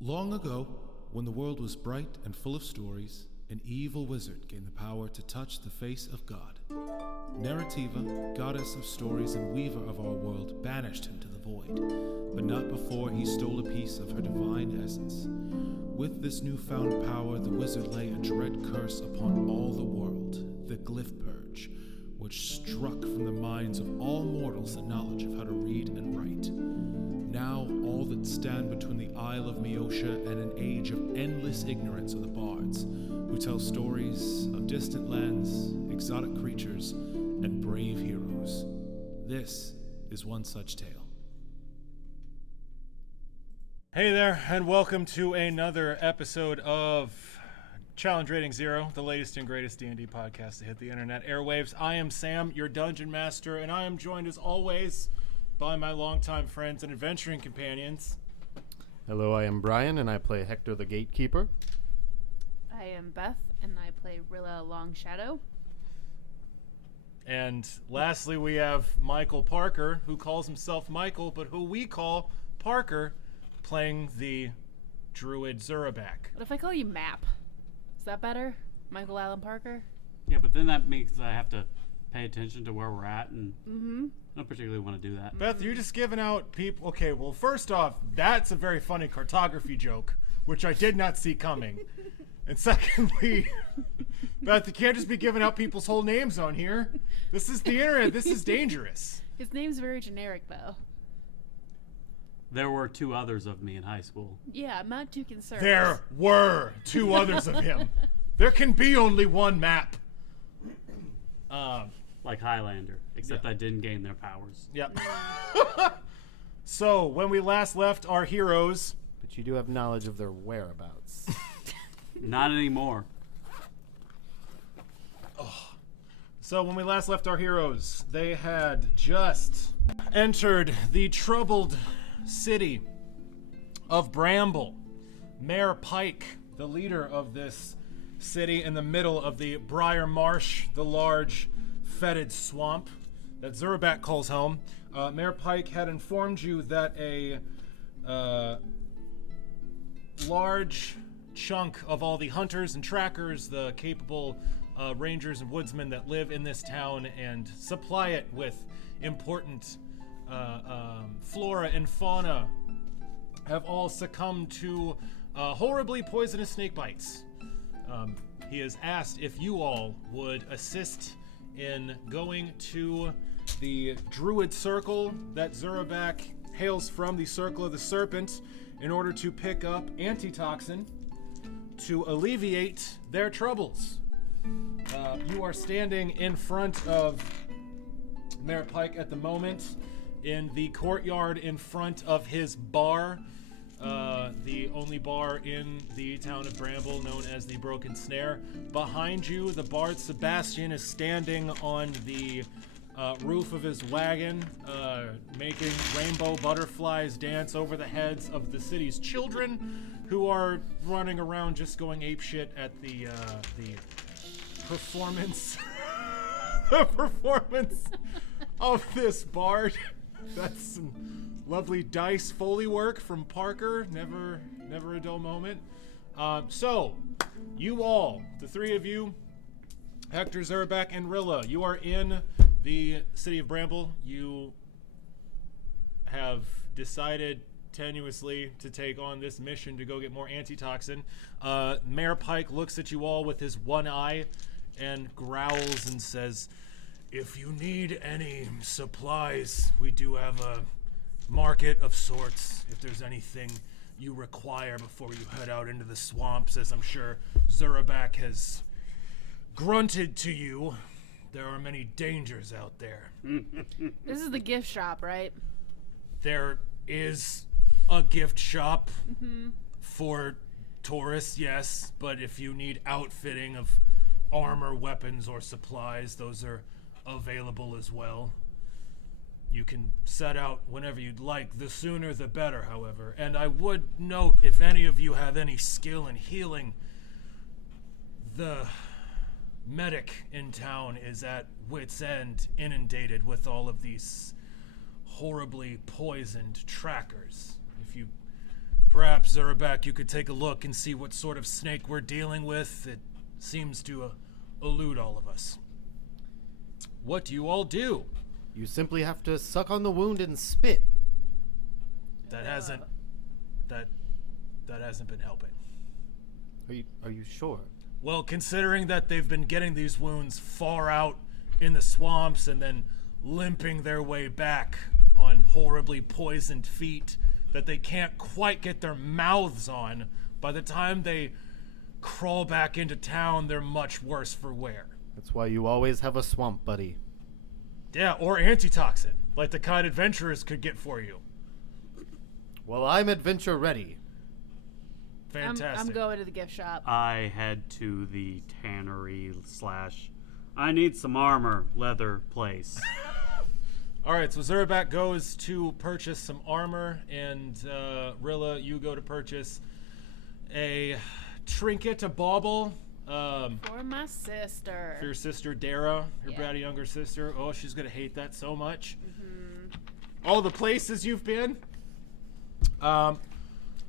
Long ago, when the world was bright and full of stories, an evil wizard gained the power to touch the face of God. Narrativa, goddess of stories and weaver of our world, banished him to the void, but not before he stole a piece of her divine essence. With this newfound power, the wizard lay a dread curse upon all the world, the Glyph Purge, which struck from the minds of all mortals the knowledge of how to read and write. Now all that stand between the Isle of Meotia and an age of endless ignorance are the bards, who tell stories of distant lands, exotic creatures, and brave heroes. This is one such tale. Hey there, and welcome to another episode of Challenge Rating Zero, the latest and greatest D&D podcast to hit the internet airwaves. I am Sam, your dungeon master, and I am joined as always by my longtime friends and adventuring companions. Hello, I am Brian, and I play Hector the Gatekeeper. I am Beth, and I play Rilla Longshadow. And lastly, we have Michael Parker, who calls himself Michael, but who we call Parker, playing the druid Zurabak. What if I call you Map? Is that better? Michael Allen Parker? Yeah, but then that means I have to pay attention to where we're at, and I don't particularly want to do that. Beth, you're just giving out people... Okay, well, first off, that's a very funny cartography joke, which I did not see coming. And secondly, Beth, you can't just be giving out people's whole names on here. This is the internet. This is dangerous. His name's very generic, though. There were two others of me in high school. Yeah, I'm not too concerned. There were two others of him. There can be only one Map. Like Highlander, except Yeah. I didn't gain their powers. Yep. So, when we last left our heroes... But you do have knowledge of their whereabouts. Not anymore. So, when we last left our heroes, they had just entered the troubled city of Bramble. Mayor Pike, the leader of this city in the middle of the Briar Marsh, the large, fetid swamp that Zurabak calls home. Mayor Pike had informed you that a large chunk of all the hunters and trackers, the capable rangers and woodsmen that live in this town and supply it with important flora and fauna, have all succumbed to horribly poisonous snake bites. He has asked if you all would assist in going to the Druid Circle that Zurabak hails from, the Circle of the Serpent, in order to pick up antitoxin to alleviate their troubles. You are standing in front of Mayor Pike at the moment in the courtyard in front of his bar, the only bar in the town of Bramble, known as the Broken Snare. Behind you, the bard Sebastian is standing on the roof of his wagon, making rainbow butterflies dance over the heads of the city's children, who are running around just going apeshit at the performance, the performance of this bard. That's some lovely dice Foley work from Parker. Never a dull moment. So, you all, the three of you, Hector, Zurabak, and Rilla, you are in the city of Bramble. You have decided tenuously to take on this mission to go get more antitoxin. Mayor Pike looks at you all with his one eye and growls and says, "If you need any supplies, we do have a market of sorts. If there's anything you require before you head out into the swamps, as I'm sure Zurabak has grunted to you, there are many dangers out there." This is the gift shop, right? There is a gift shop for tourists, yes, but if you need outfitting of armor, weapons, or supplies, those are available as well. You can set out whenever you'd like. The sooner the better, however. And I would note, if any of you have any skill in healing, the medic in town is at wit's end, inundated with all of these horribly poisoned trackers. If you Perhaps, Zerabak, you could take a look and see what sort of snake we're dealing with. It seems to elude all of us. What do you all do? You simply have to suck on the wound and spit. That hasn't been helping. Are you sure? Well, considering that they've been getting these wounds far out in the swamps and then limping their way back on horribly poisoned feet that they can't quite get their mouths on, by the time they crawl back into town, they're much worse for wear. That's why you always have a swamp buddy. Yeah, or antitoxin, like the kind adventurers could get for you. Well, I'm adventure ready. Fantastic. I'm going to the gift shop. I head to the tannery / I need some armor leather place. All right, so Zerabak goes to purchase some armor, and Rilla, you go to purchase a trinket, a bauble. For my sister. For your sister, Dara, your Yeah. bratty younger sister. Oh, she's going to hate that so much. All the places you've been.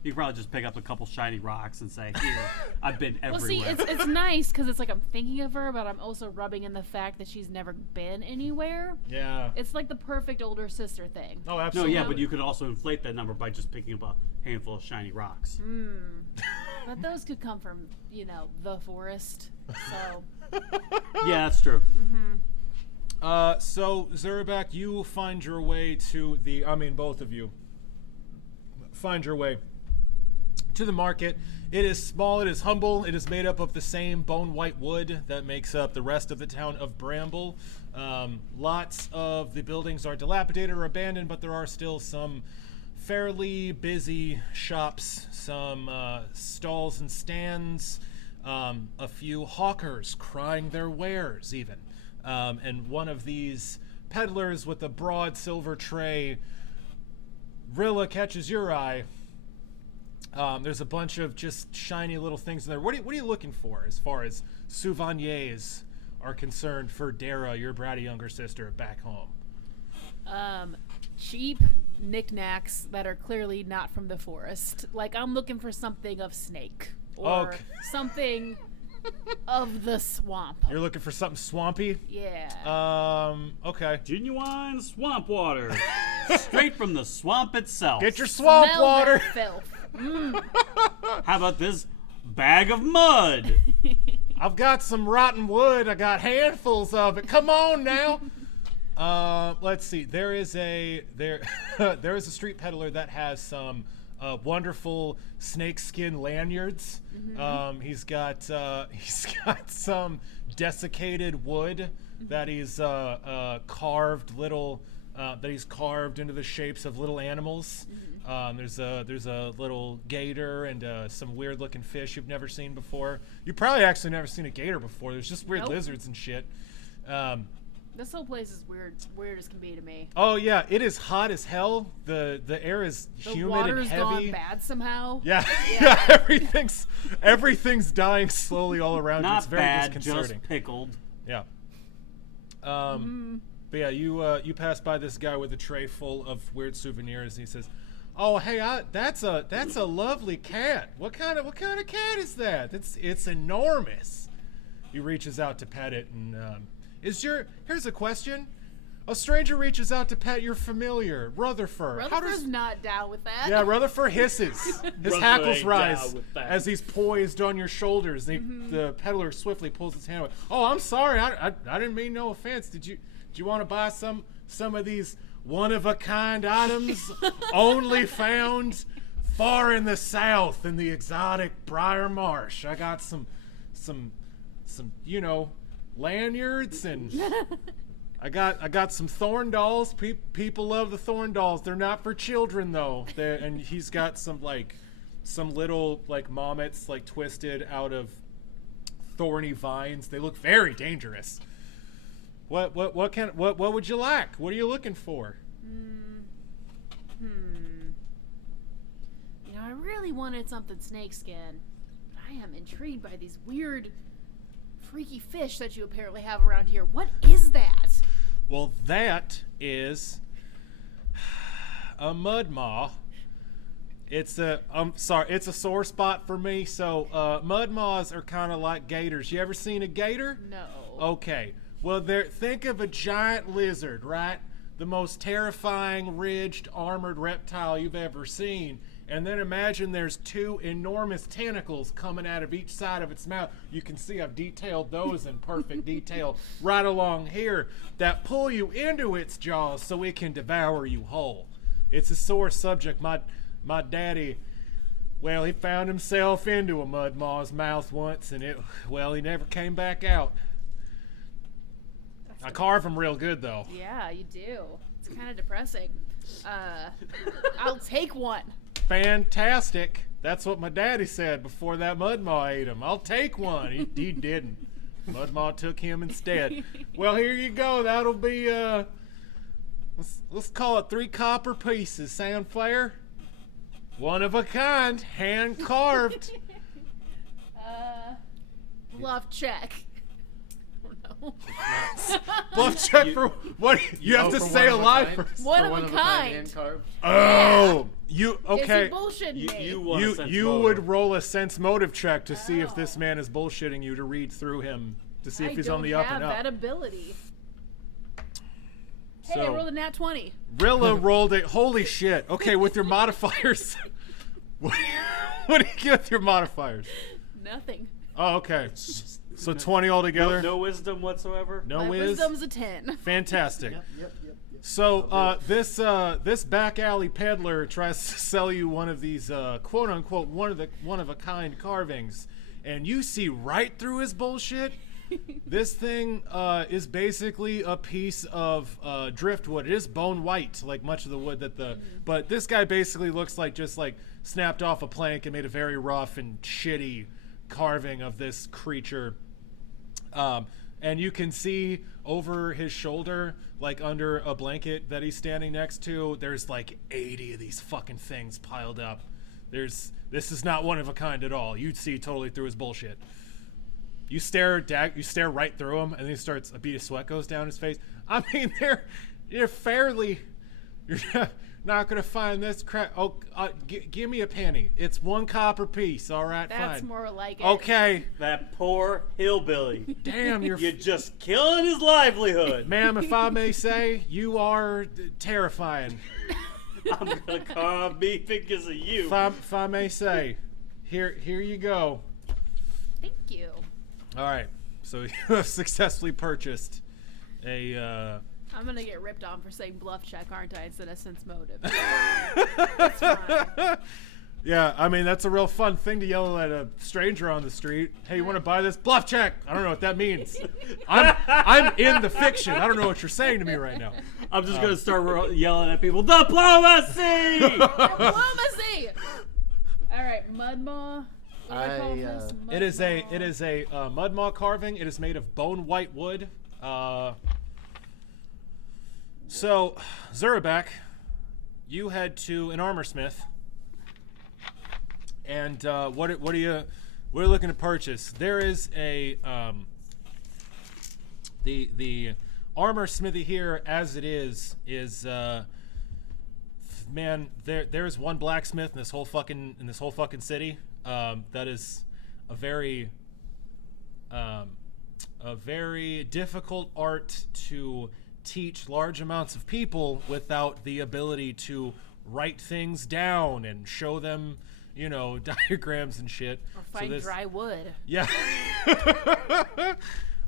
You could probably just pick up a couple shiny rocks and say, "Here, I've been Well, everywhere." see, it's nice because it's like I'm thinking of her, but I'm also rubbing in the fact that she's never been anywhere. Yeah. It's like the perfect older sister thing. Oh, No, absolutely. yeah, but you could also inflate that number by just picking up a handful of shiny rocks. But those could come from, the forest. So, Yeah, that's true. So, Zerabak, you find your way to both of you find your way to the market. It is small, it is humble, it is made up of the same bone white wood that makes up the rest of the town of Bramble. Lots of the buildings are dilapidated or abandoned, but there are still some fairly busy shops, some stalls and stands, a few hawkers crying their wares even. And one of these peddlers with a broad silver tray, Rilla, catches your eye. There's a bunch of just shiny little things in there. What are you looking for as far as souvenirs are concerned for Dara, your bratty younger sister, back home? cheap knickknacks that are clearly not from the forest. Like, I'm looking for something of snake. Or Okay. something of the swamp. You're looking for something swampy? Yeah. Okay. Genuine swamp water. Straight from the swamp itself. Get your swamp Smell water. that filth. How about this bag of mud? I've got some rotten wood. I got handfuls of it. Come on now. Let's see. There is a street peddler that has some wonderful snakeskin lanyards. He's got some desiccated wood that he's carved into the shapes of little animals. There's a little gator and some weird looking fish you've never seen before. You probably actually never seen a gator before. There's just weird Nope. lizards and shit. This whole place is weird as can be to me. Oh yeah, it is hot as hell. The air is The humid and water's heavy. gone bad somehow. Yeah, yeah. Everything's dying slowly all around you. Not It's very bad, disconcerting. just pickled. Yeah. But yeah, you pass by this guy with a tray full of weird souvenirs, and he says, "Oh, hey, that's a lovely cat. What kind of cat is that? It's enormous." He reaches out to pet it, and here's a question. A stranger reaches out to pet your familiar, Rutherford. Rutherford's not down with that. Yeah, Rutherford hisses. His Rutherford hackles ain't rise down with that. as he's poised on your shoulders. The peddler swiftly pulls his hand away. "Oh, I'm sorry. I didn't mean no offense. Did you want to buy some of these one-of-a-kind items only found far in the south in the exotic Briar Marsh? I got some lanyards, and I got some thorn dolls. People love the thorn dolls. They're not for children though. And he's got some little mommets twisted out of thorny vines. They look very dangerous. What would you like? What are you looking for?" I really wanted something snakeskin. But I am intrigued by these weird, freaky fish that you apparently have around here. What is that? Well, that is a mud maw. It's a sore spot for me. So mud maws are kind of like gators. You ever seen a gator? No. Okay. Well, think of a giant lizard, right? The most terrifying, ridged, armored reptile you've ever seen. And then imagine there's two enormous tentacles coming out of each side of its mouth. You can see I've detailed those in perfect detail right along here that pull you into its jaws so it can devour you whole. It's a sore subject. My daddy, well, he found himself into a mud maw's mouth once, and he never came back out. I carve them real good, though. Yeah, you do. It's kind of depressing. I'll take one. Fantastic. That's what my daddy said before that mud maw ate him. I'll take one. He didn't. Mud maw took him instead. Well, here you go. That'll be, let's call it 3 copper pieces. Sound fair? One of a kind, hand carved. Bluff check. Oh, no. Bluff check for what? You have to say a lie first. One of a kind. hand carved. Oh, you okay? Is he bullshitting me? You want a sense You motive. would roll a sense motive check to see if this man is bullshitting you, to read through him to see if he's on the up and I don't have up. that ability. Hey, I So- rolled a nat 20. Rilla rolled it. Holy shit. Okay, with your modifiers. What do you get with your modifiers? Nothing. Oh, okay. So 20 altogether. No wisdom whatsoever. No My whiz. wisdom's a 10. Fantastic. Yep. So this back alley peddler tries to sell you one of these quote unquote one of a kind carvings, and you see right through his bullshit. This thing is basically a piece of driftwood. It is bone white, like much of the wood that the. But this guy basically looks like just like snapped off a plank and made a very rough and shitty carving of this creature. And you can see over his shoulder, like under a blanket that he's standing next to, there's like 80 of these fucking things piled up. This is not one of a kind at all. You'd see totally through his bullshit. You stare right through him, and then a bead of sweat goes down his face. I mean, you're not gonna find this crap. Oh, give me a penny. It's 1 copper piece. All right, That's fine. more like it. Okay. That poor hillbilly. Damn, you're just killing his livelihood. ma'am, if I may say, you are terrifying. I'm gonna carve me because of you. If I may say, here you go. Thank you. All right, so you have successfully purchased a. I'm going to get ripped on for saying bluff check, aren't I, instead of sense motive. That's fine. Yeah, I mean that's a real fun thing to yell at a stranger on the street. Hey, you want to buy this? Bluff check. I don't know what that means. I'm in the fiction. I don't know what you're saying to me right now. I'm just gonna start yelling at people. Diplomacy! Diplomacy! All right, mud maw. What do I call this? It is a mud maw carving. It is made of bone white wood. So, Zurabak, you head to an armor smith, and what are you looking to purchase? There is a the armor smithy here, as it is man. There's one blacksmith in this whole fucking city. That is a very difficult art to teach large amounts of people without the ability to write things down and show them, diagrams and shit. Or find dry wood. Yeah.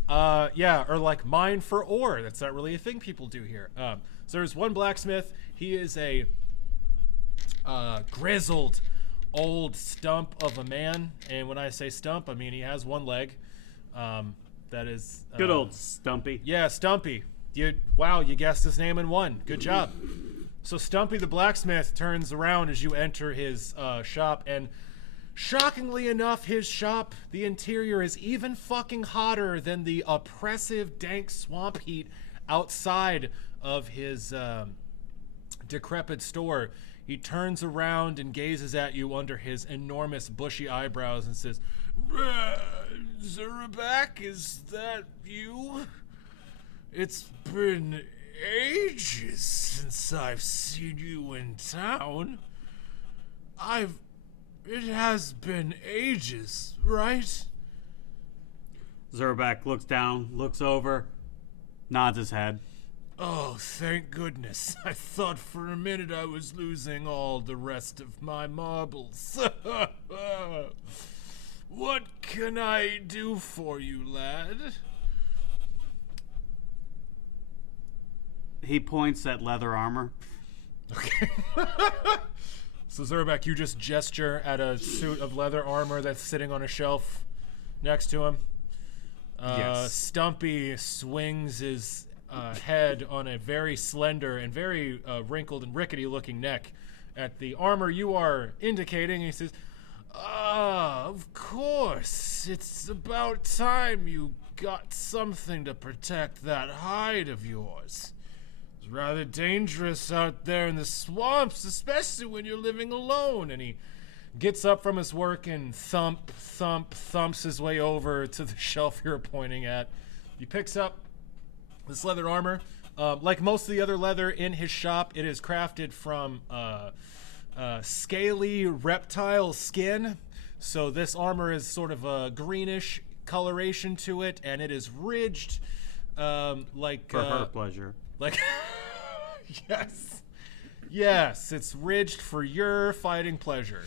Or like mine for ore. That's not really a thing people do here. So there's one blacksmith. He is a grizzled old stump of a man, and when I say stump, I mean he has one leg. That is Good old Stumpy. Yeah, Stumpy. You guessed his name in one. Good job. So Stumpy the blacksmith turns around as you enter his shop, and shockingly enough, his shop, the interior is even fucking hotter than the oppressive, dank swamp heat outside of his decrepit store. He turns around and gazes at you under his enormous bushy eyebrows and says, Zurabak, is that you? It's been ages since I've seen you in town. It has been ages, right? Zerback looks down, looks over, nods his head. Oh, thank goodness. I thought for a minute I was losing all the rest of my marbles. What can I do for you, lad? He points at leather armor. Okay. So, Zerback, you just gesture at a suit of leather armor that's sitting on a shelf next to him. Yes. Stumpy swings his head on a very slender and very wrinkled and rickety-looking neck at the armor you are indicating. He says, of course. It's about time you got something to protect that hide of yours. It's rather dangerous out there in the swamps, especially when you're living alone. And he gets up from his work and thumps his way over to the shelf you're pointing at. He picks up this leather armor. Like most of the other leather in his shop, it is crafted from scaly reptile skin. So this armor is sort of a greenish coloration to it, and it is ridged like... For her pleasure. Like... Yes, it's ridged for your fighting pleasure.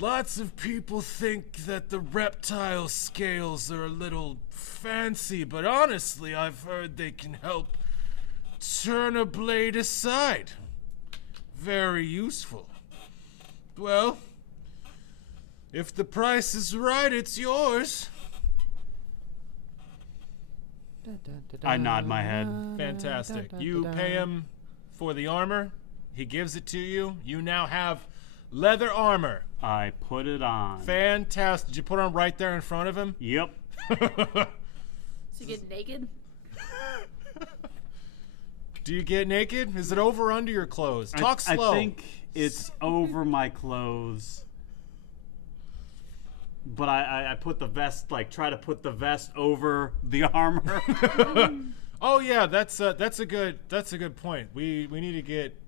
Lots of people think that the reptile scales are a little fancy, but honestly, I've heard they can help turn a blade aside. Very useful. Well, if the price is right, it's yours. I nod my head. Fantastic. You pay him for the armor. He gives it to you. You now have leather armor. I put it on. Fantastic. Did you put it on right there in front of him? Yep. So you get naked? Do you get naked? Is it over or under your clothes? Talk slow. I think it's over my clothes. But I put the vest, like, try to put the vest over the armor. Oh yeah, that's a good point. We need to get.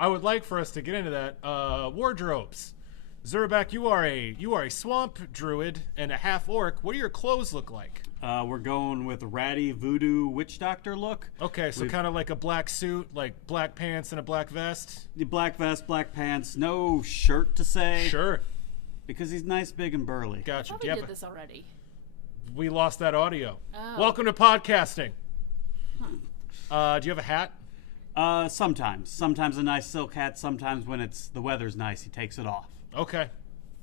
I would like for us to get into that. Wardrobes. Zerback, you are a swamp druid and a half orc. What do your clothes look like? We're going with ratty voodoo witch doctor look. Okay, so kind of like a black suit, like black pants and a black vest. The black vest, black pants, no shirt to say. Sure. Because he's nice, big, and burly. Gotcha. I thought we did this already. We lost that audio. Oh. Welcome to podcasting. Do you have a hat? Sometimes. Sometimes a nice silk hat. Sometimes when the weather's nice, he takes it off. Okay.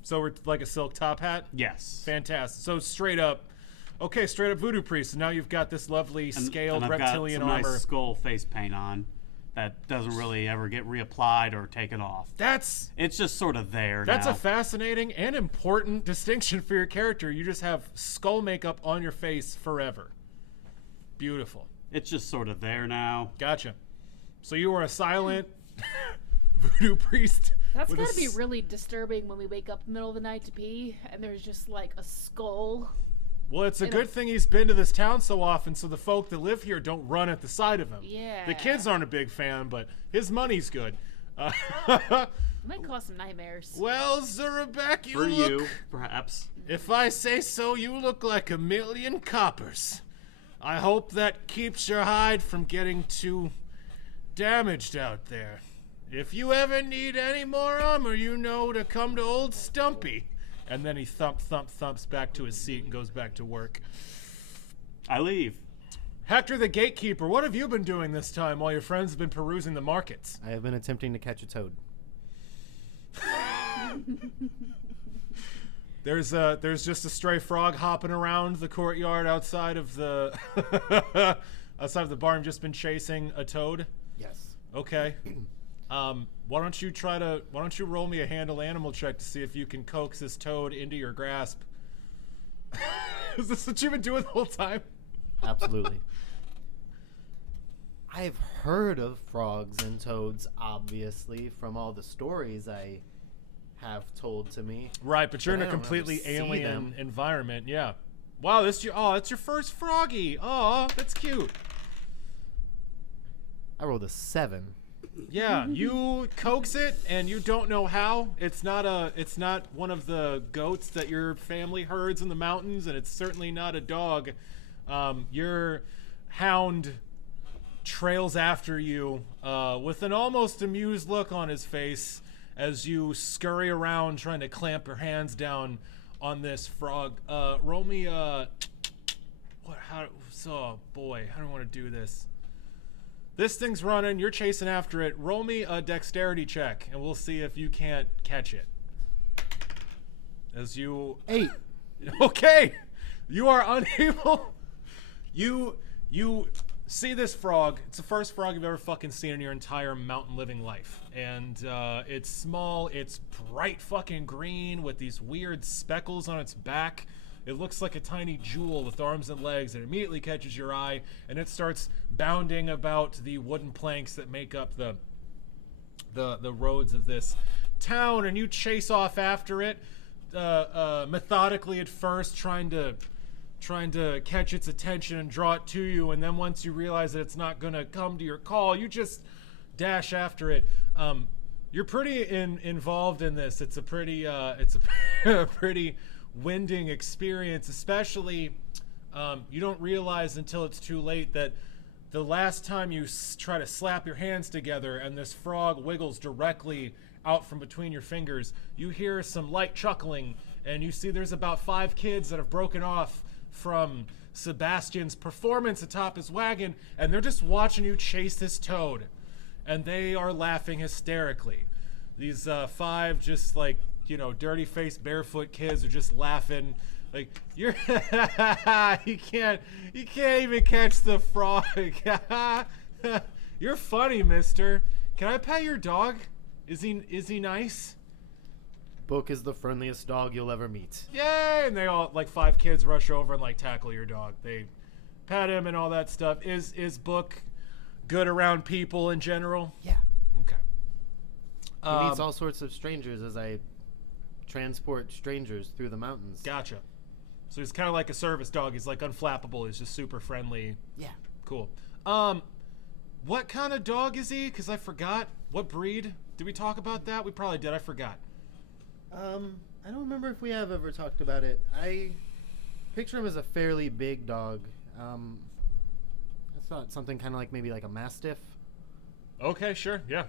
So we're like a silk top hat? Yes. Fantastic. So straight up voodoo priest. And now you've got this lovely scaled and I've reptilian got some armor. nice skull face paint on that doesn't really ever get reapplied or taken off. It's just sort of there That's now. a fascinating and important distinction for your character. You just have skull makeup on your face forever. Beautiful. It's just sort of there now. Gotcha. So you are a silent voodoo priest. That's with gotta a be really disturbing when we wake up in the middle of the night to pee and there's just like a skull. Well, it's a good thing he's been to this town so often, so the folk that live here don't run at the sight of him. Yeah. The kids aren't a big fan, but his money's good. Might cause some nightmares. Well, Zerback, For you, perhaps. If I say so, you look like 1,000,000 coppers. I hope that keeps your hide from getting too damaged out there. If you ever need any more armor, you know to come to old Stumpy. And then he thumps back to his seat and goes back to work. I leave. Hector the Gatekeeper, what have you been doing this time while your friends have been perusing the markets? I have been attempting to catch a toad. There's just a stray frog hopping around the courtyard outside of the barn, just been chasing a toad. Yes. Okay. Why don't you roll me a handle animal check to see if you can coax this toad into your grasp? Is this what you've been doing the whole time? Absolutely. I've heard of frogs and toads, obviously, from all the stories I have told to me. Right, but you're in But a I don't completely ever see alien them. environment. Yeah. Wow, that's your first froggy. Oh, that's cute. I rolled a 7. Yeah, you coax it, and you don't know how. It's not one of the goats that your family herds in the mountains, and it's certainly not a dog. Your hound trails after you with an almost amused look on his face as you scurry around trying to clamp your hands down on this frog. Roll me oh boy, how do I want to do this? This thing's running, you're chasing after it. Roll me a dexterity check, and we'll see if you can't catch it. As you... 8. Okay! You are unable... You see this frog. It's the first frog you've ever fucking seen in your entire mountain living life. And it's small, it's bright fucking green with these weird speckles on its back. It looks like a tiny jewel with arms and legs. It immediately catches your eye, and it starts bounding about the wooden planks that make up the roads of this town, and you chase off after it, methodically at first, trying to catch its attention and draw it to you, and then once you realize that it's not gonna come to your call, you just dash after it. You're pretty involved in this. It's a pretty pretty winding experience, especially you don't realize until it's too late that the last time you try to slap your hands together and this frog wiggles directly out from between your fingers, you hear some light chuckling, and you see there's about 5 kids that have broken off from Sebastian's performance atop his wagon, and they're just watching you chase this toad, and they are laughing hysterically. These 5 just like, you know, dirty-faced barefoot kids are just laughing like, you're you can't even catch the frog. You're funny, mister. Can I pet your dog? Is he nice? Book is the friendliest dog you'll ever meet. Yay! And they all, like 5 kids, rush over and like tackle your dog. They pet him and all that stuff. Is Book good around people in general? Yeah. Okay. He meets all sorts of strangers as I transport strangers through the mountains. Gotcha. So he's kind of like a service dog. He's like unflappable. He's just super friendly. Yeah. Cool. What kind of dog is he? Because I forgot. What breed? Did we talk about that? We probably did. I forgot. I don't remember if we have ever talked about it. I picture him as a fairly big dog. I thought something kind of like maybe like a mastiff. Okay, sure. Yeah.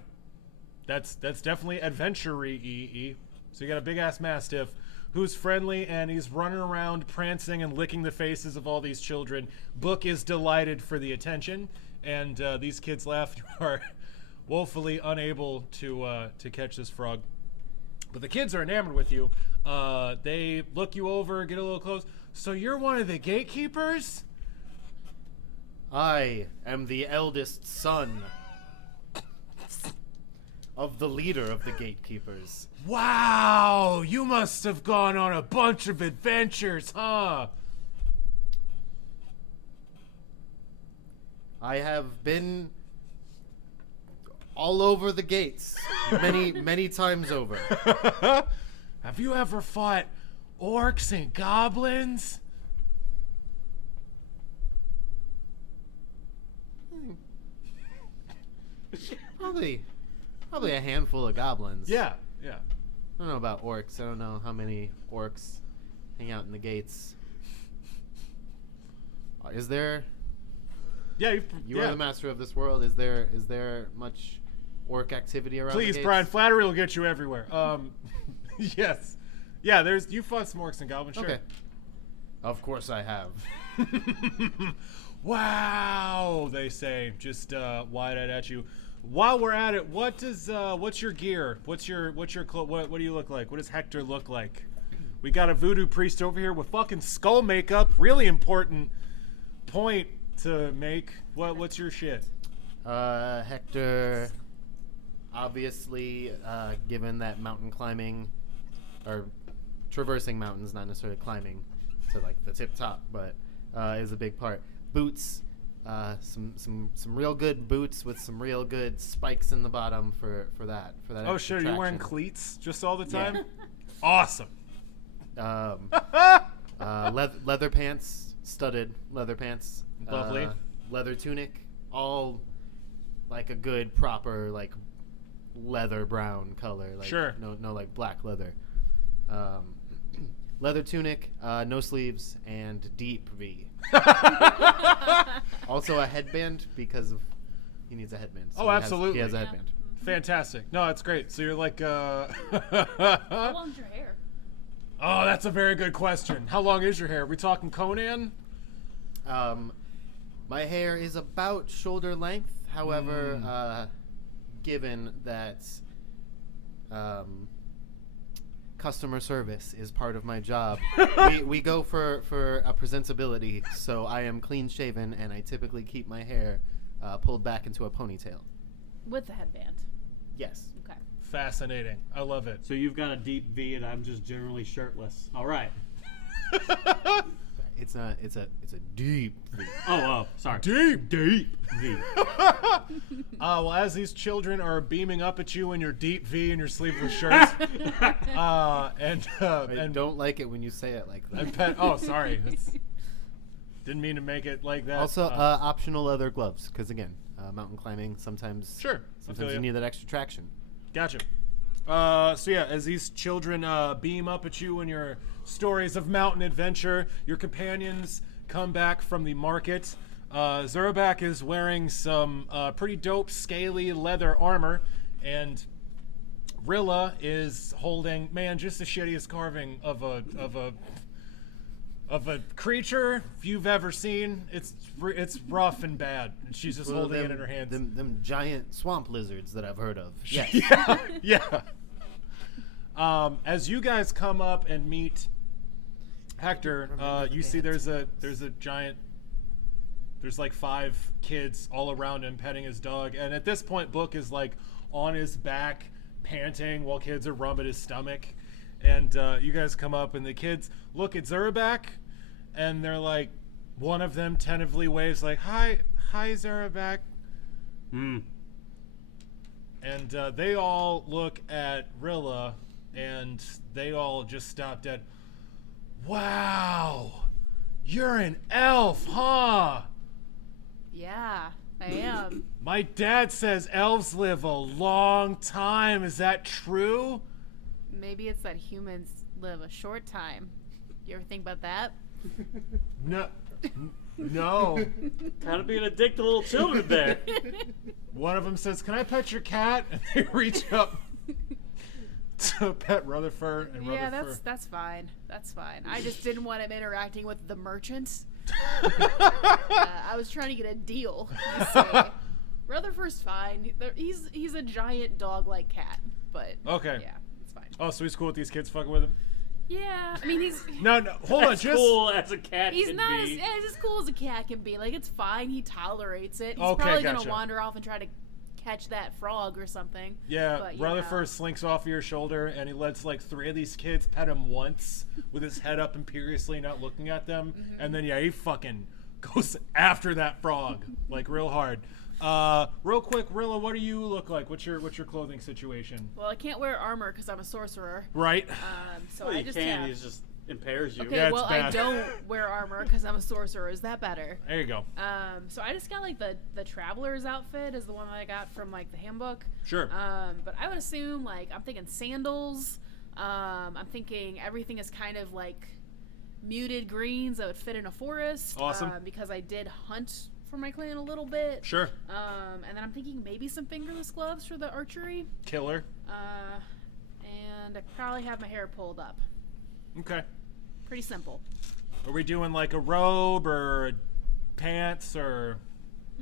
That's definitely adventure-y. So you got a big-ass mastiff who's friendly, and he's running around prancing and licking the faces of all these children. Book is delighted for the attention, and these kids laugh. You are woefully unable to catch this frog. But the kids are enamored with you. They look you over, get a little close. So you're one of the gatekeepers? I am the eldest son of the leader of the gatekeepers. Wow, you must have gone on a bunch of adventures, huh? I have been all over the gates many times over. Have you ever fought orcs and goblins? Probably a handful of goblins. Yeah. I don't know about orcs. I don't know how many orcs hang out in the gates. Is there? Yeah, You are the master of this world. Is there much orc activity around? Please, the gates? Brian. Flattery will get you everywhere. Yes. Yeah. You fought some orcs and goblins. Sure. Okay. Of course I have. Wow, they say, just wide-eyed at you. While we're at it, what's your gear? What do you look like? What does Hector look like? We got a voodoo priest over here with fucking skull makeup. Really important point to make. What's your shit? Hector, obviously, given that mountain climbing, or traversing mountains, not necessarily climbing to like the tip top, but is a big part. Boots, some real good boots with some real good spikes in the bottom for that. Oh, sure, you're wearing cleats just all the time? Yeah. Awesome. Leather pants, studded leather pants. Lovely. Leather tunic, all like a good proper like leather brown color. Like, Sure. No like black leather. Leather tunic, no sleeves, and deep V. Also a headband because of he needs a headband. Oh, absolutely. He has a Yeah. headband. Fantastic. No, that's great. So you're like, How long's your hair? oh, that's a very good question. How long is your hair? Are we talking Conan? My hair is about shoulder length. However, given that customer service is part of my job, we go for a presentability. So I am clean shaven, and I typically keep my hair pulled back into a ponytail. With the headband. Yes. Okay. Fascinating. I love it. So you've got a deep V, and I'm just generally shirtless. All right. It's a deep V. Oh, sorry. Deep. V. Well, as these children are beaming up at you in your deep V and your sleeveless shirts, I and don't like it when you say it like that. and pet. Oh, sorry. Didn't mean to make it like that. Also, optional leather gloves, because again, mountain climbing sometimes. Sure. I feel Sometimes ya. you need that extra traction. Gotcha. So yeah, as these children beam up at you in your stories of mountain adventure, your companions come back from the market. Zerobak is wearing some pretty dope scaly leather armor, and Rilla is holding, man, just the shittiest carving of a creature you've ever seen. It's rough and bad. And she's just holding it in her hands. Them giant swamp lizards that I've heard of. Yes. Yeah. As you guys come up and meet Hector, you see there's a giant. There's like 5 kids all around him petting his dog, and at this point, Book is like on his back, panting while kids are rubbing his stomach. And you guys come up, and the kids look at Zerobak, and they're like, one of them tentatively waves like, "Hi, Zerobak." Hmm. And they all look at Rilla, and they all just stop dead. Wow, you're an elf, huh? Yeah, I am. My dad says elves live a long time. Is that true? Maybe it's that humans live a short time. You ever think about that? No. No. Kind of being a dick to little children there. One of them says, "Can I pet your cat?" And they reach up to pet Rutherford, and Yeah, Rutherford. that's fine. That's fine. I just didn't want him interacting with the merchants. I was trying to get a deal. You see. Rutherford's fine. He's a giant dog-like cat, but Okay. yeah, it's fine. Oh, so he's cool with these kids fucking with him? Yeah, I mean he's No, hold on. As Just cool as a cat he's can not be. as cool as a cat can be. Like it's fine. He tolerates it. He's Okay, probably gotcha. gonna wander off and try to catch that frog or something. yeah. But, Rutherford slinks off of your shoulder, and he lets like 3 of these kids pet him once with his head up imperiously, not looking at them, and then yeah, he fucking goes after that frog like real hard. Real quick, Rilla, what do you look like? What's your clothing situation? Well, I can't wear armor because I'm a sorcerer. Right. So Well, I you just can. have. He just impairs you. Okay, Yeah, it's well, bad. I don't wear armor because I'm a sorcerer. Is that better? There you go. So I just got like the traveler's outfit is the one that I got from like the handbook. Sure. But I would assume like I'm thinking sandals. I'm thinking everything is kind of like muted greens that would fit in a forest. Awesome. Because I did hunt for my clan a little bit. Sure. And then I'm thinking maybe some fingerless gloves for the archery. Killer. And I probably have my hair pulled up. Okay. Pretty simple. Are we doing like a robe or pants or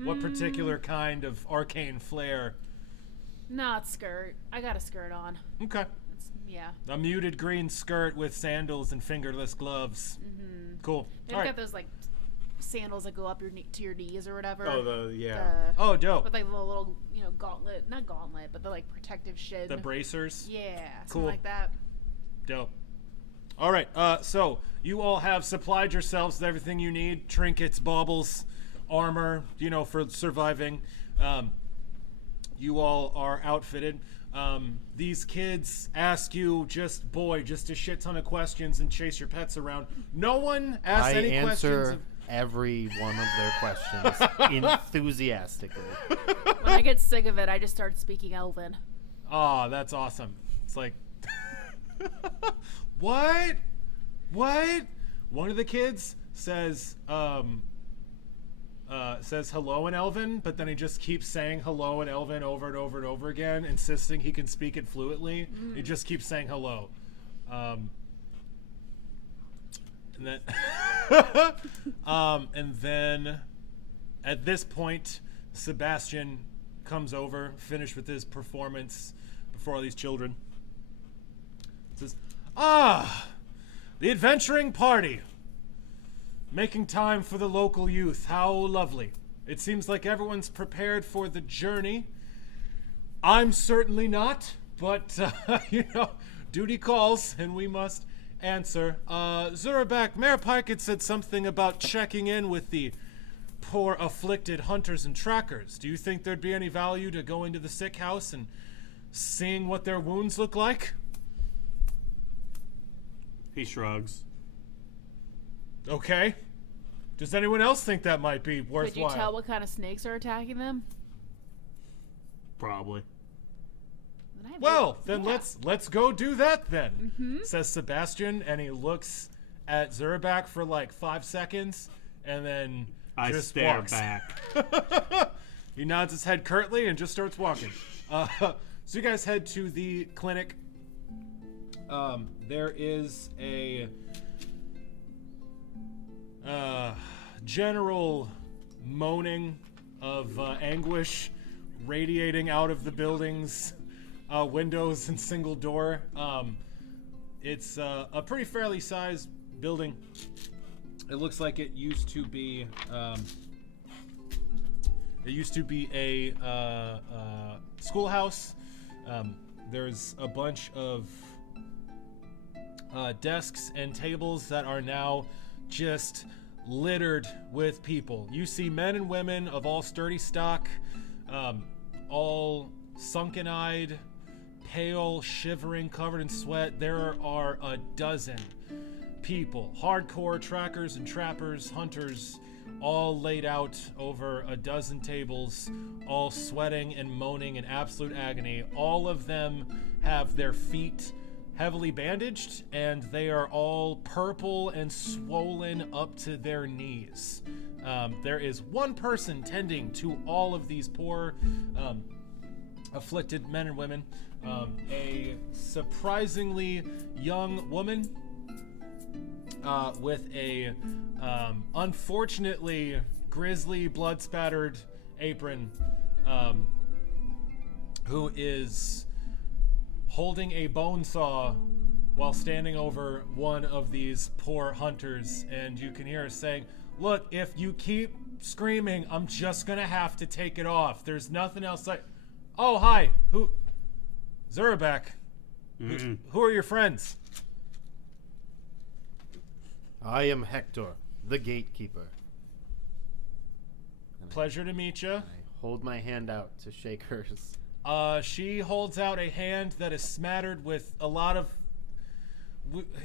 what particular kind of arcane flair? No, it's skirt. I got a skirt on. Okay. Yeah. A muted green skirt with sandals and fingerless gloves. Mm-hmm. Cool. They've All right. got those like sandals that go up to your knees or whatever. yeah. Oh, dope. With like the little gauntlet, not gauntlet, but the like protective shin. The bracers. Yeah, Cool. something like that. Dope. All right. So you all have supplied yourselves with everything you need: trinkets, baubles, armor. For surviving. You all are outfitted. These kids ask you just a shit ton of questions and chase your pets around. No one asks I any questions. answer every one of their questions enthusiastically. When I get sick of it, I just start speaking Elven. Oh, that's awesome. It's like, what? One of the kids says hello in Elven, but then he just keeps saying hello in Elven over and over and over again, insisting he can speak it fluently. He just keeps saying hello. And then, and then at this point, Sebastian comes over, finished with his performance before all these children. Says, the adventuring party. Making time for the local youth. How lovely. It seems like everyone's prepared for the journey. I'm certainly not, but, duty calls, and we must answer. Zurabak, Mayor Pike had said something about checking in with the poor afflicted hunters and trackers. Do you think there'd be any value to going to the sick house and seeing what their wounds look like? He shrugs. Okay. Does anyone else think that might be Could worthwhile? you tell what kind of snakes are attacking them? Probably. Well, then Yeah. let's go do that then, says Sebastian, and he looks at Zurabak for like 5 seconds, and then I just stare walks. back. He nods his head curtly and just starts walking. So you guys head to the clinic. There is a general moaning of anguish radiating out of the building's windows and single door. It's a pretty fairly sized building. It looks like it used to be a schoolhouse. There's a bunch of desks and tables that are now just littered with people. You see men and women of all sturdy stock, all sunken-eyed, pale, shivering, covered in sweat. There are a dozen people, hardcore trackers and trappers, hunters, all laid out over a dozen tables, all sweating and moaning in absolute agony. All of them have their feet heavily bandaged, and they are all purple and swollen up to their knees. There is one person tending to all of these poor, afflicted men and women. A surprisingly young woman with a unfortunately grisly, blood-spattered apron, who is holding a bone saw while standing over one of these poor hunters, and you can hear her saying, "Look, if you keep screaming, I'm just gonna have to take it off. There's nothing else Oh, hi. Who? Zurabak. Who are your friends?" I am Hector, the gatekeeper. And Pleasure to meet you. I hold my hand out to shake hers. She holds out a hand that is smattered with a lot of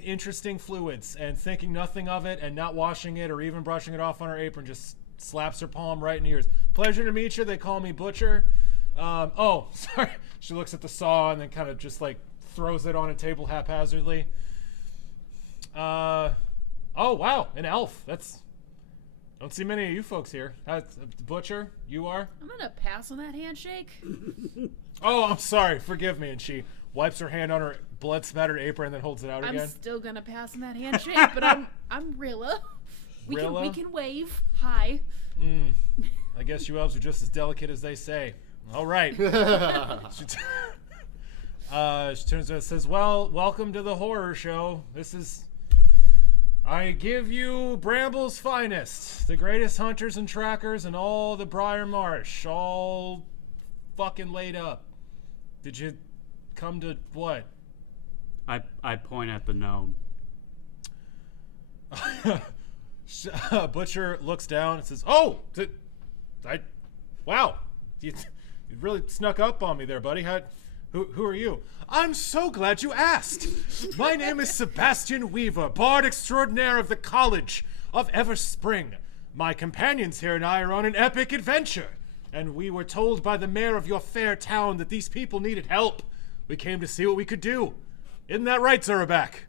interesting fluids, and thinking nothing of it and not washing it or even brushing it off on her apron, just slaps her palm right in the ears. Pleasure to meet you. They call me Butcher. Sorry. She looks at the saw and then kind of just like throws it on a table haphazardly. Oh, wow. An elf. Don't see many of you folks here. Butcher, you are? I'm gonna pass on that handshake. Oh, I'm sorry. Forgive me. And she wipes her hand on her blood-spattered apron and then holds it out again. I'm still gonna pass on that handshake, but I'm Rilla. We Rilla? can wave. Hi. I guess you elves are just as delicate as they say. All right. She turns to and says, "Well, welcome to the horror show. I give you Bramble's finest, the greatest hunters and trackers in all the Briar Marsh, all fucking laid up. Did you come to what?" I point at the gnome. Butcher looks down and says, "Oh, wow, you really snuck up on me there, buddy. Who are you?" "I'm so glad you asked. My name is Sebastian Weaver, Bard Extraordinaire of the College of Everspring. My companions here and I are on an epic adventure, and we were told by the mayor of your fair town that these people needed help. We came to see what we could do. Isn't that right, Zerabak?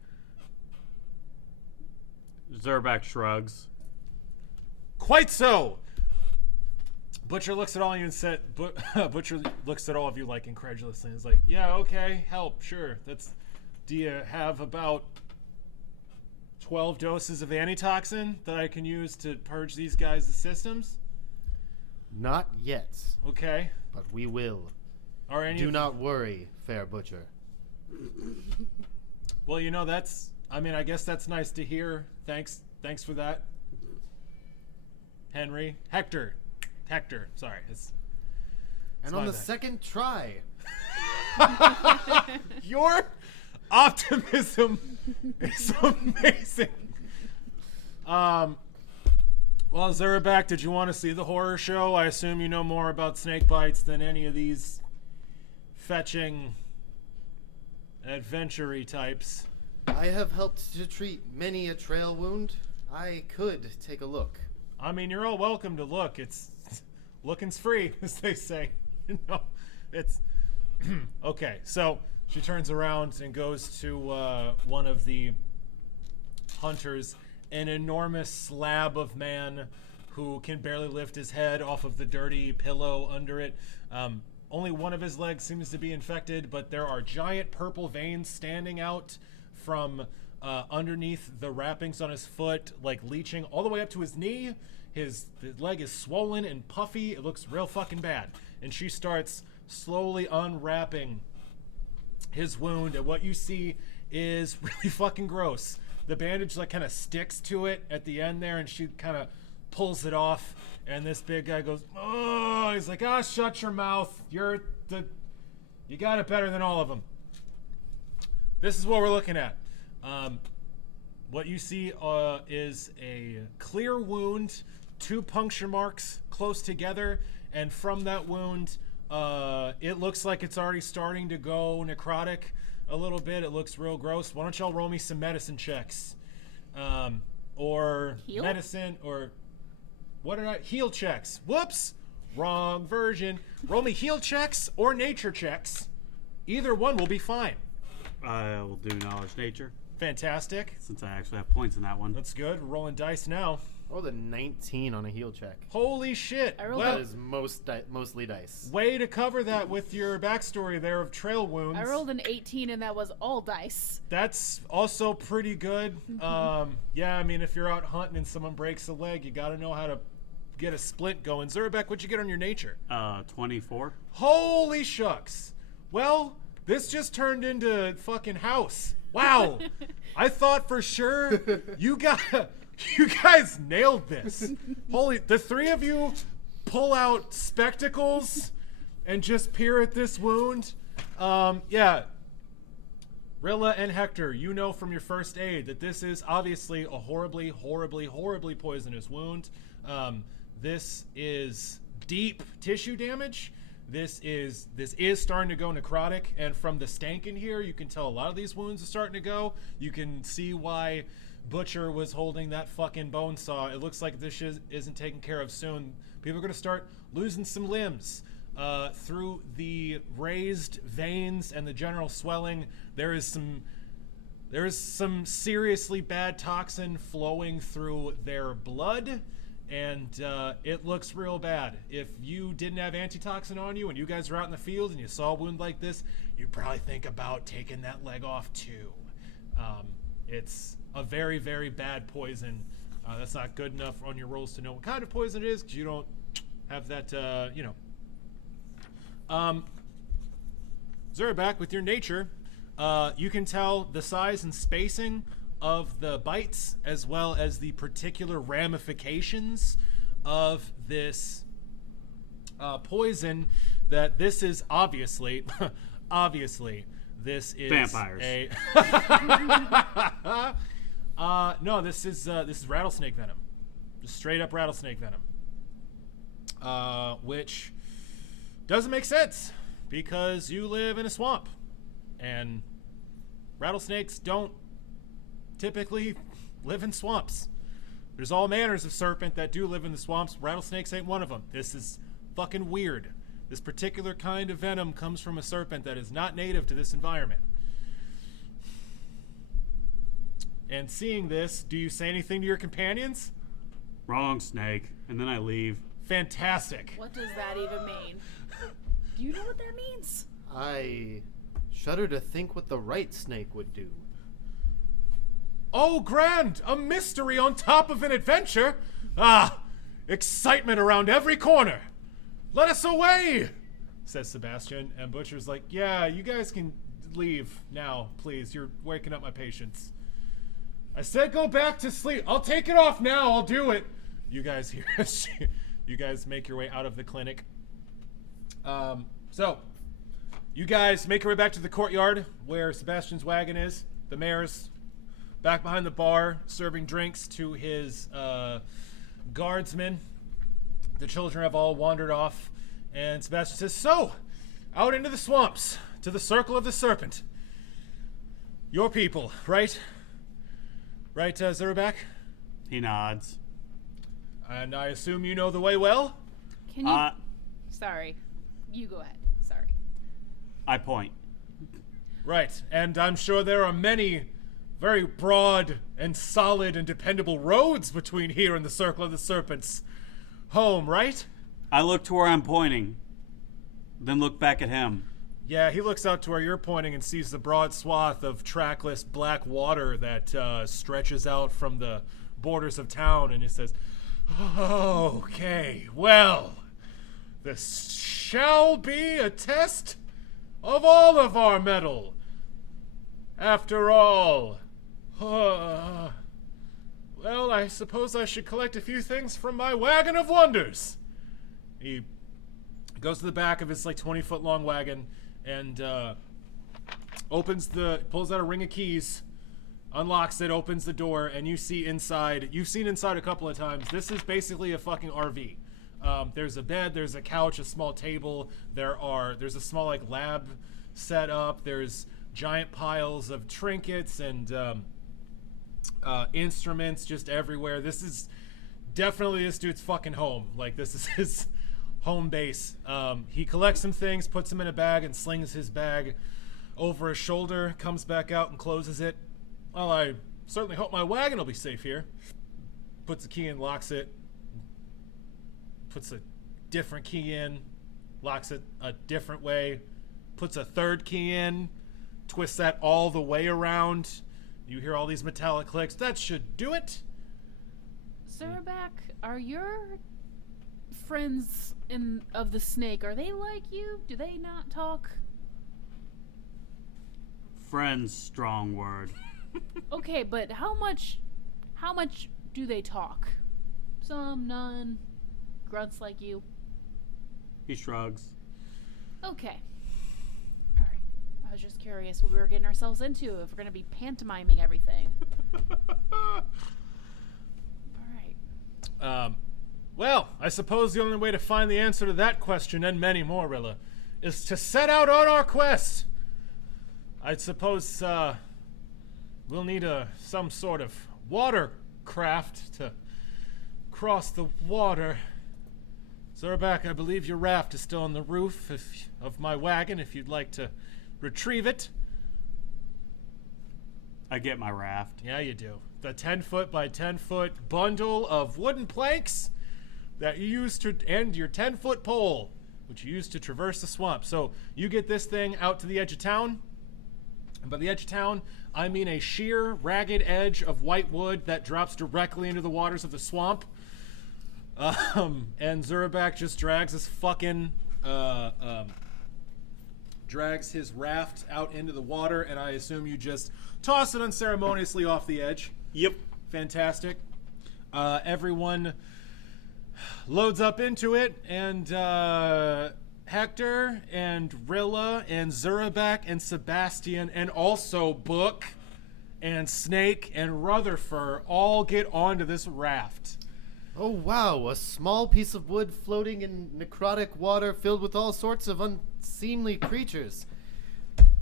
Zerback shrugs. Quite so. Butcher looks at all of you and said, Butcher looks at all of you like incredulously and is like, yeah, okay, help, sure. Do you have about 12 doses of antitoxin that I can use to purge these guys' systems? Not yet, Okay. but we will. Are any Do of- not worry, fair butcher. Well, I guess that's nice to hear. Thanks for that. Henry. Hector, sorry. And my on the bad. second try, Your optimism is amazing. Well, Zerabak, did you want to see the horror show? I assume you know more about snake bites than any of these fetching adventure-y types. I have helped to treat many a trail wound. I could take a look. I mean, you're all welcome to look. It's looking's free, as they say. It's okay. So she turns around and goes to one of the hunters, an enormous slab of man who can barely lift his head off of the dirty pillow under it. Only one of his legs seems to be infected, but there are giant purple veins standing out from underneath the wrappings on his foot, like leeching all the way up to his knee. His leg is swollen and puffy. It looks real fucking bad. And she starts slowly unwrapping his wound, and what you see is really fucking gross. The bandage like kind of sticks to it at the end there, and she kind of pulls it off, and this big guy goes, oh, he's like, shut your mouth. You got it better than all of them. This is what we're looking at. What you see is a clear wound, 2 puncture marks close together, and from that wound, it looks like it's already starting to go necrotic a little bit. It looks real gross. Why don't y'all roll me some medicine checks? Or Heal? medicine, or heal checks. Whoops! Wrong version. Roll me heal checks or nature checks. Either one will be fine. I will do knowledge nature, Fantastic. since I actually have points in that one. That's good. We're rolling dice now. I rolled a 19 on a heal check. Holy shit. I rolled Well, That is mostly dice. way to cover that with your backstory there of trail wounds. I rolled an 18 and that was all dice. That's also pretty good. Yeah, I mean, if you're out hunting and someone breaks a leg, you got to know how to get a splint going. Zerabek, what'd you get on your nature? 24. Holy shucks. Well, this just turned into fucking house. Wow. I thought for sure you guys nailed this. The 3 of you pull out spectacles and just peer at this wound. Yeah. Rilla and Hector, you know from your first aid that this is obviously a horribly, horribly, horribly poisonous wound. This is deep tissue damage. This is starting to go necrotic, and from the stank in here, you can tell a lot of these wounds are starting to go. You can see why Butcher was holding that fucking bone saw. It looks like this isn't taken care of soon. People are going to start losing some limbs. Through the raised veins and the general swelling, there is some seriously bad toxin flowing through their blood, and it looks real bad. If you didn't have antitoxin on you and you guys were out in the field and you saw a wound like this, you'd probably think about taking that leg off too. It's a very, very bad poison. That's not good enough on your rolls to know what kind of poison it is, because you don't have that, Zerabak, with your nature, you can tell the size and spacing of the bites, as well as the particular ramifications of this poison. That this is obviously, this is Vampires. No, this is rattlesnake venom, just straight up rattlesnake venom, which doesn't make sense because you live in a swamp, and rattlesnakes don't typically live in swamps. There's all manners of serpent that do live in the swamps. Rattlesnakes ain't one of them. This is fucking weird. This particular kind of venom comes from a serpent that is not native to this environment. And seeing this, do you say anything to your companions? Wrong snake. And then I leave. Fantastic. What does that even mean? Do you know what that means? I shudder to think what the right snake would do. Oh, grand! A mystery on top of an adventure! Ah, excitement around every corner! Let us away! Says Sebastian, and Butcher's like, yeah, you guys can leave now, please. You're waking up my patience. I said go back to sleep. I'll take it off now. I'll do it. You guys hear you guys make your way out of the clinic. So, you guys make your way back to the courtyard where Sebastian's wagon is. The mayor's back behind the bar, serving drinks to his guardsmen. The children have all wandered off, and Sebastian says, so, out into the swamps, to the circle of the serpent. Your people, right? Right, Zerback? He nods. And I assume you know the way well? Can you... Sorry. You go ahead. Sorry. I point. Right, and I'm sure there are many very broad and solid and dependable roads between here and the Circle of the Serpent's home, right? I look to where I'm pointing, then look back at him. Yeah, he looks out to where you're pointing and sees the broad swath of trackless black water that stretches out from the borders of town, and he says, okay, well, this shall be a test of all of our mettle. After all, well, I suppose I should collect a few things from my wagon of wonders. He goes to the back of his 20-foot long wagon and pulls out a ring of keys, unlocks it, opens the door, and you see inside. You've seen inside a couple of times. This is basically a fucking RV. There's a bed, there's a couch, a small table. There's a small lab set up. There's giant piles of trinkets and instruments just everywhere. This is definitely this dude's fucking home. This is his home base. He collects some things, puts them in a bag, and slings his bag over his shoulder, comes back out and closes it. Well, I certainly hope my wagon will be safe here. Puts the key in, locks it, puts a different key in, locks it a different way, puts a third key in, twists that all the way around. You hear all these metallic clicks. That should do it. Zerback, are your friends of the snake, are they like you? Do they not talk? Friends, strong word. Okay, but how much do they talk? Some, none, grunts like you. He shrugs. Okay. All right. I was just curious what we were getting ourselves into, if we're going to be pantomiming everything. All right. Well, I suppose the only way to find the answer to that question, and many more, Rilla, is to set out on our quest. I suppose we'll need some sort of watercraft to cross the water. Zerback, I believe your raft is still on the roof of my wagon, if you'd like to retrieve it. I get my raft. Yeah, you do. The 10-foot by 10-foot bundle of wooden planks that you use to, and your 10-foot pole, which you use to traverse the swamp. So you get this thing out to the edge of town. And by the edge of town, I mean a sheer, ragged edge of white wood that drops directly into the waters of the swamp. And Zerback just drags his fucking, drags his raft out into the water, and I assume you just toss it unceremoniously off the edge. Yep. Fantastic. Everyone loads up into it, and Hector and Rilla and Zerback and Sebastian and also Book and Snake and Rutherford all get onto this raft. Oh wow, a small piece of wood floating in necrotic water filled with all sorts of unseemly creatures.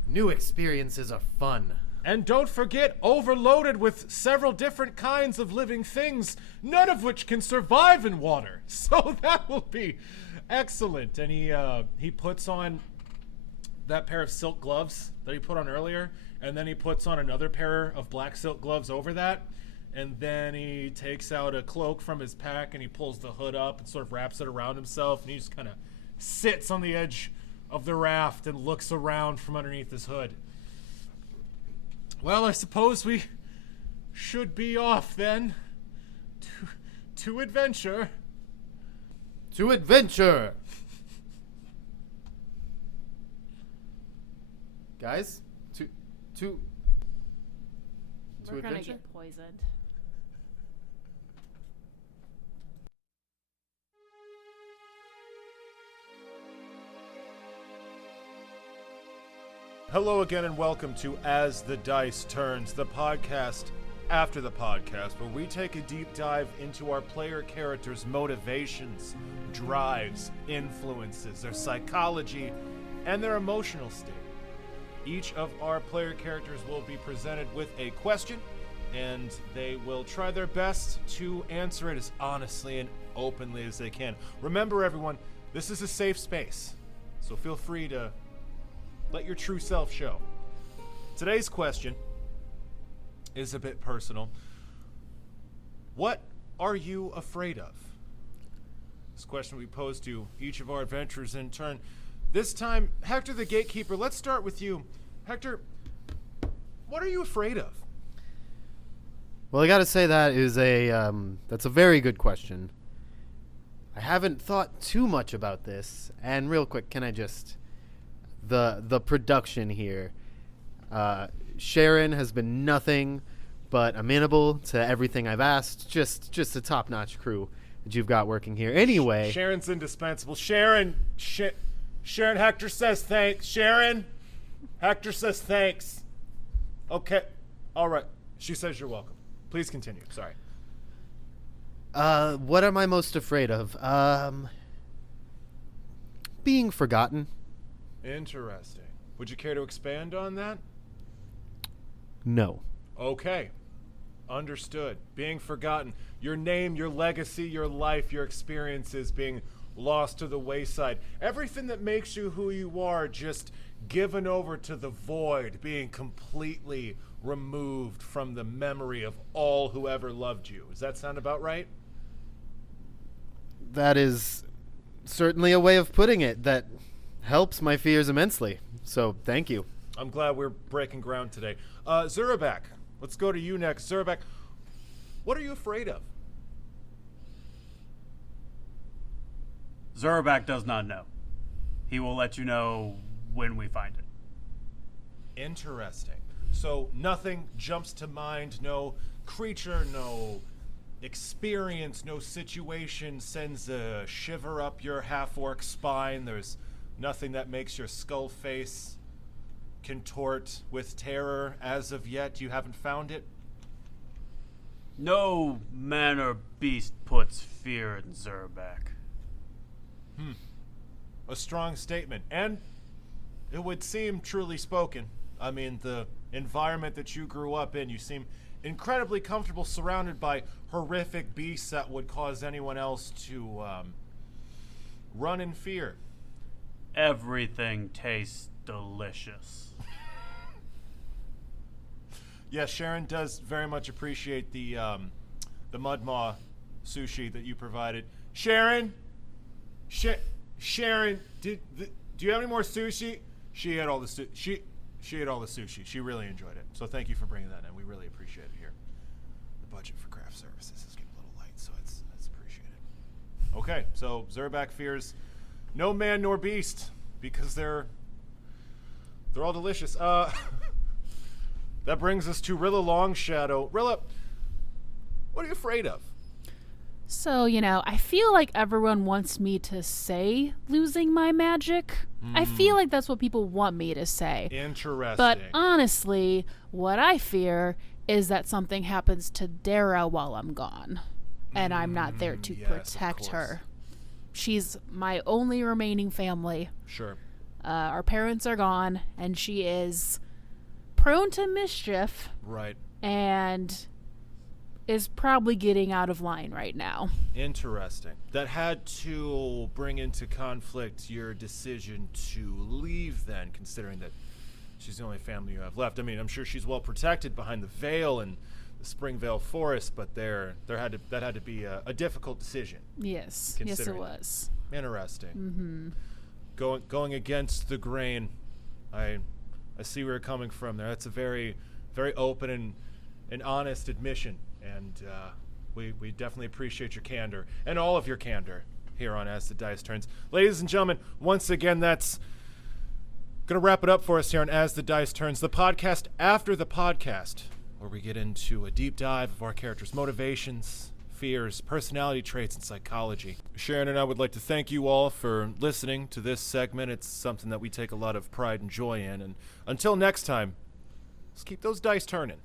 New experiences are fun. And don't forget, overloaded with several different kinds of living things, none of which can survive in water. So that will be excellent. And he puts on that pair of silk gloves that he put on earlier, and then he puts on another pair of black silk gloves over that, and then he takes out a cloak from his pack and he pulls the hood up and sort of wraps it around himself, and he just kind of sits on the edge of the raft and looks around from underneath his hood. Well, I suppose we should be off then to adventure. To adventure! Guys, to We're gonna adventure? get poisoned. Hello again and welcome to As the Dice Turns, the podcast after the podcast, where we take a deep dive into our player characters' motivations, drives, influences, their psychology, and their emotional state. Each of our player characters will be presented with a question, and they will try their best to answer it as honestly and openly as they can. Remember, everyone, this is a safe space, so feel free to let your true self show. Today's question is a bit personal. What are you afraid of? This question we pose to each of our adventurers in turn. This time, Hector the Gatekeeper, let's start with you. Hector, what are you afraid of? Well, I gotta say that's a very good question. I haven't thought too much about this, and real quick, can I just... The production here. Sharon has been nothing but amenable to everything I've asked. Just a top-notch crew that you've got working here. Anyway, Sharon's indispensable. Sharon, Hector says thanks. Sharon, Hector says thanks. Okay, all right. She says you're welcome. Please continue. Sorry. what am I most afraid of? Being forgotten. Interesting. Would you care to expand on that? No. Okay. Understood. Being forgotten. Your name, your legacy, your life, your experiences being lost to the wayside. Everything that makes you who you are just given over to the void, being completely removed from the memory of all who ever loved you. Does that sound about right? That is certainly a way of putting it that helps my fears immensely. So, thank you. I'm glad we're breaking ground today. Zurabak, let's go to you next. Zurabak, what are you afraid of? Zurabak does not know. He will let you know when we find it. Interesting. So nothing jumps to mind, no creature, no experience, no situation sends a shiver up your half-orc spine. There's nothing that makes your skull face contort with terror as of yet. You haven't found it? No man or beast puts fear in Zurabak. A strong statement. And it would seem truly spoken. I mean, the environment that you grew up in, you seem incredibly comfortable surrounded by horrific beasts that would cause anyone else to run in fear. Everything tastes delicious. Yes, Sharon does very much appreciate the mud maw sushi that you provided. Sharon, Sharon, do you have any more sushi? She ate all the she ate all the sushi. She really enjoyed it. So thank you for bringing that in. We really appreciate it here. The budget for craft services is getting a little light, so it's appreciated. Okay, so Zurabak fears no man nor beast because they're all delicious. That brings us to Rilla Longshadow. Rilla, what are you afraid of? So, I feel like everyone wants me to say losing my magic. I feel like that's what people want me to say. Interesting. But honestly, what I fear is that something happens to Dara while I'm gone. And I'm not there to yes, protect of her. She's my only remaining family. Sure. Our parents are gone, and she is prone to mischief Right. and is probably getting out of line right now. Interesting. That had to bring into conflict your decision to leave then, considering that she's the only family you have left. I mean, I'm sure she's well protected behind the veil and the Springvale Forest, but that had to be a difficult decision. Yes. Yes, it was. Interesting. Going against the grain. I see where you're coming from there. That's a very, very open and honest admission, and we definitely appreciate your candor and all of your candor here on As the Dice Turns. Ladies and gentlemen, once again, that's going to wrap it up for us here on As the Dice Turns, the podcast after the podcast, where we get into a deep dive of our characters' motivations, fears, personality traits, and psychology. Sharon and I would like to thank you all for listening to this segment. It's something that we take a lot of pride and joy in. And until next time, let's keep those dice turning.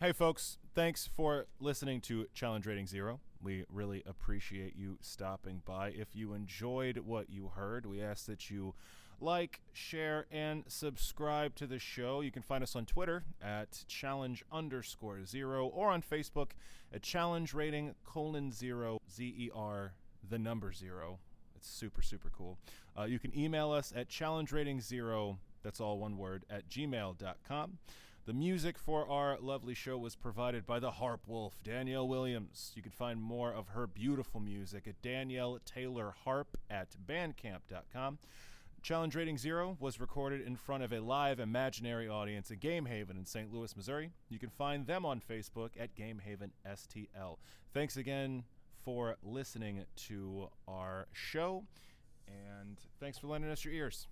Hey, folks. Thanks for listening to Challenge Rating Zero. We really appreciate you stopping by. If you enjoyed what you heard, we ask that you like, share, and subscribe to the show. You can find us on Twitter at challenge_0 or on Facebook at challenge rating :0 ZER the number 0. It's super, super cool. You can email us at challengerating0, that's all one word, at gmail.com. The music for our lovely show was provided by the Harp Wolf, Danielle Williams. You can find more of her beautiful music at Danielle Taylor Harp at bandcamp.com. Challenge Rating Zero was recorded in front of a live imaginary audience at Game Haven in St. Louis, Missouri. You can find them on Facebook at Game Haven STL. Thanks again for listening to our show, and thanks for lending us your ears.